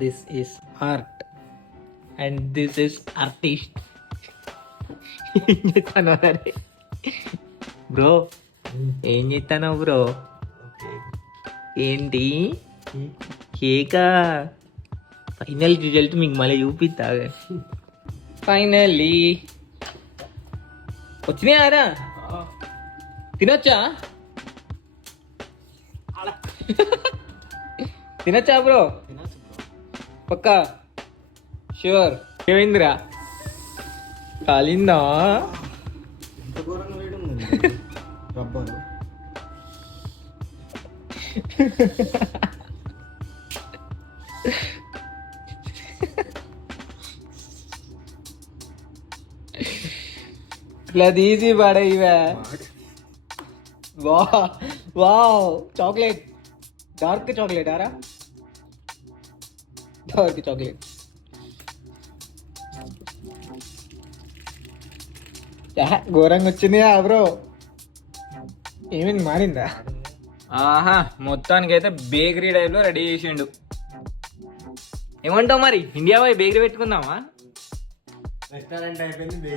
This is art and this is artist. ఏం చేస్తాను bro? ఏం చేస్తాను బ్రో? ఏంటి కేకా? ఫైనల్ రిజల్ట్ మీకు మళ్ళీ చూపిస్తా. ఫైనల్లీ వచ్చినాయారా? తినొచ్చా? తినొచ్చా బ్రో? పక్కా ష్యూర్? ఏమైందిరా? కాలిందా? రబ్బరు ఇట్లా తీసి పడేవా? వా వావ్, చాక్లెట్, డార్క్ చాక్లెట్ ఆరా? Dark chocolate. ఘోరంగా వచ్చింది బ్రో. ఏమైంది, మారిందా? ఆహా, మొత్తానికైతే బేకరీ టైప్లో రెడీ చేసిండు. ఏమంటావు మరి? ఇండియా పోయి బేకరీ పెట్టుకుందామా? రెస్టారెంట్ అయిపోయింది.